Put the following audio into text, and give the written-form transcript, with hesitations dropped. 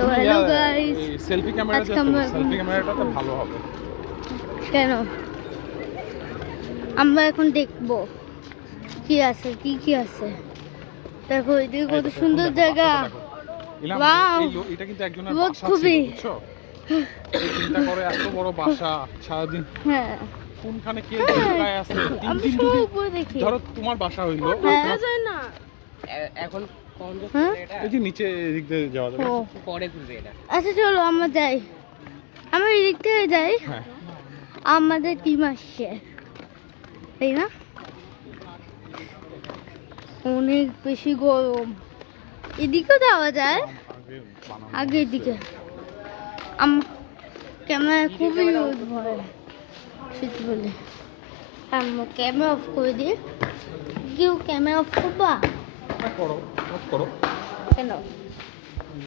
তো hello guys, selfie camera selfie ক্যামেরাটাতে ভালো হবে। কেন আমরা এখন দেখবো কি আছে, কি আছে। দেখো এদিকে কত সুন্দর জায়গা। ওয়াও, এটা কিন্তু একজনের রোদ বাসা ছিল, খুবই। বুঝছো? এই চিন্তা করে এত বড় বাসা সারাদিন হ্যাঁ কোনখানে কে জায়গায় আছে। আমি তিন সব যদি উপরে দেখি। ধরো তোমার বাসা হইলো, হ্যাঁ যায় না এখন কোন হ্যাঁ? এটা এই যে নিচে এদিক দিয়ে যাওয়া যাবে। ও, পরে ঘুরবে এটা। আচ্ছা চলো আমরা যাই, আমরা এদিক থেকে যাই। হ্যাঁ আমাদের টিম আসছে, তাই না? অনেক বেশি গরম, এদিকেও যাওয়া যায়, আগে এদিকে। ক্যামেরা খুবই রোদ ভরে শীত বলে। আমরা ক্যামেরা অফ করে দিই। কেউ ক্যামেরা অফ করবা? করো, অফ করো। কেন?